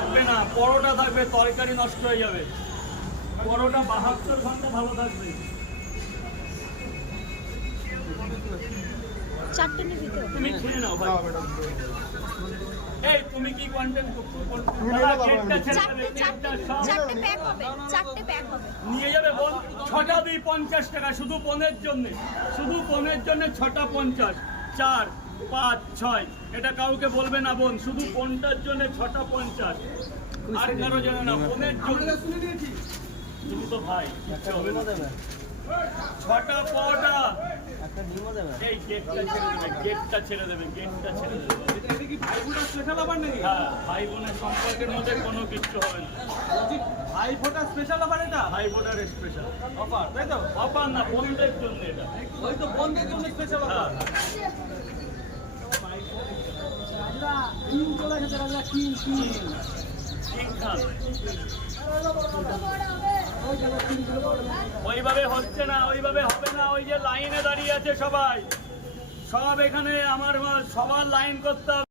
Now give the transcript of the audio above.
থাকবে না, পরোটা থাকবে, তরকারি নষ্ট হয়ে যাবে। পরোটা 72 ঘন্টা ভালো থাকবে। চারটে নিবি তো? তুমি খেয়ে নাও ভাই। এই তুমি কি কন্টেন্ট চারটে প্যাক হবে, চারটে প্যাক হবে। নিয়ে যাবে বোন? 6টা দিই 50 টাকা, শুধু পনের জন্য, শুধু পনের জন্য 6টা 50। 4 5 6, এটা কাউকে বলবে না বোন, শুধু পনটার জন্য 6টা 50। আর কারো জানে না, পনের জন্য। তুমি তো ভাই 6টা পরোটা। এই গেটটা ছেড়ে দেবে, গেটটা ছেড়ে দেবে। এটা কি ভাই বোনের স্পেশাল অফার নাকি? হ্যাঁ, ভাই বোনের সম্পর্কের মধ্যে কোনো কিচ্ছু হবে না। ভাই ফোটা স্পেশাল অফার এটা? ভাই বোনের স্পেশাল অফার, তাই তো? অফার না, বোনদের জন্য এটা। ওই তো বন্ধের জন্য স্পেশাল অফার। হ্যাঁ। ঠিক খান। ওইভাবে হচ্ছে না, ওইভাবে হবে না। ওই যে লাইনে দাঁড়িয়ে আছে সবাই, সব এখানে আমার সবার লাইন করতে হবে।